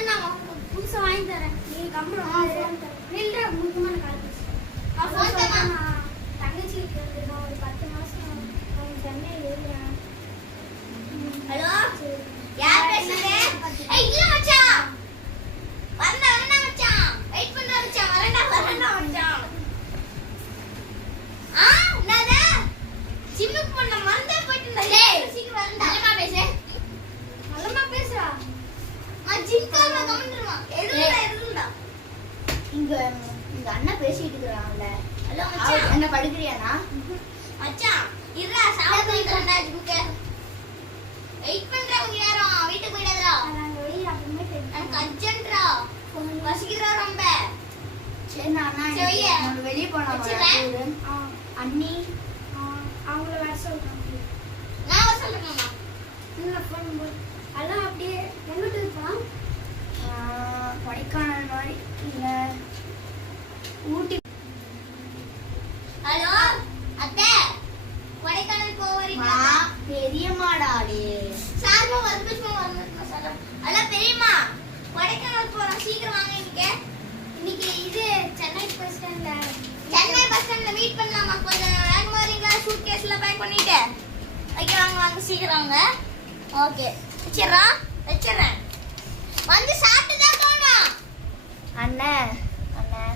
அதான் நான் புதுசா வாங்கி தரேன். நீ கம்முனு நில்ற முக்கியமான கால் பேசு. தங்கச்சிக்கு ஒரு 10 மாசம் அவங்க சென்னையில் இருக்கிறேன். ஹலோ யார் பேசுறது? ஏய் இல்ல மச்சான். வரண்டா மச்சான். வெயிட் பண்ற மச்சான். வரண்டா மச்சான். என்னடா? சிம்முக்கு பண்ண மறந்தே போயிட்டேன்டா. ஏய் சீக்கிரம் வரண்டா. நல்லமா பேசுறா. ஜிம்கால கமெண்ட்மா. எடுடா. இங்க அண்ணா பேசிட்டு இருக்காங்கல. ஹலோ மச்சான். என்ன படிக்கறியானா? மச்சான் இருடா சாப்பிட்டு வரண்டா ஜிம்க்கு. வெயிட் பண்றவங்க யாரும் வீட்டுக்கு போயிடாதடா. நாங்க வெளிய அப்பமே எனக்கு அர்ஜென்ட்ரா. பசிக்குதுடா ரொம்ப. சரி நானா சரியா? நம்ம வெளிய போலாம். அண்ணி அவங்கள வர சொல்றாங்க. நான் வர சொல்றேன்மா. இல்ல போன் போய் எல்லாம் அப்படியே எங்கிட்டு இருப்பான். கொடைக்கானல் மாதிரி இல்ல ஊட்டி. ஹலோ அத்தை கொடைக்கானல் போவீங்களா? பெரியம்மாடாடே சார்மா வரதுமா சொல்றேன். ஹலோ பெரியம்மா கொடைக்கானல் போறோம் சீக்கிரம் வாங்க இன்னைக்கு இது சென்னை பஸ் ஸ்டாண்ட்ல சென்னை பஸ் ஸ்டாண்ட்ல மீட் பண்ணலாமா? கொஞ்சம் வேகமா வரீங்களா? சூட்கேஸ்ல பேக் பண்ணிட்டு ஓகே வாங்க சீக்கிரம் வாங்க. ஓகே வச்சிடுறேன் வந்து சாப்பிட்டு தான் போகணும். அண்ணே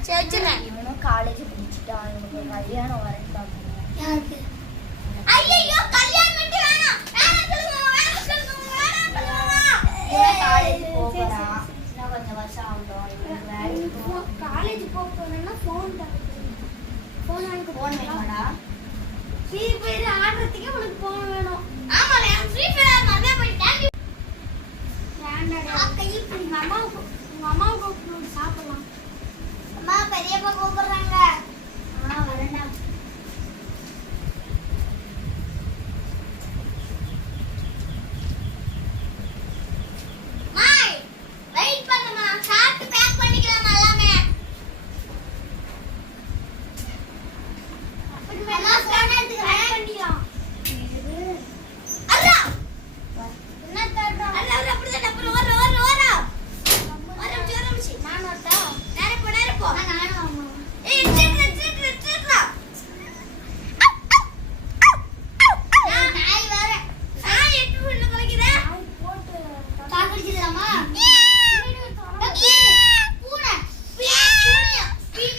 சரி வச்சிடுறேன். இவனும் காலேஜ் முடிச்சுட்டான். இவனுக்கு கல்யாணம் வரேன்னு பாக்குறேன். யாருக்கு? ஐயோ கல்யாணம் மட்டும் வேணாம். வேணாம் சொல்லுங்க. காலேஜ் போறான். இன்னும் கொஞ்சம் வருஷம் ஆகட்டும். இவனுக்கு வேலைக்கு போகணும். காலேஜ் போகணும்னா ஃபோன் வாங்கி போன் வேணுமாடா? ஃப்ரீ ஃபயர் ஆடுறதுக்கே உனக்கு ஃபோன் வேணும். ஆமா நான் ஃப்ரீ ஃபயர் மறந்தே போயிட்டேன். வேண்டாடா. உங்க அம்மாவுக்கு சாப்பிடலாம். அம்மா பெரியப்பா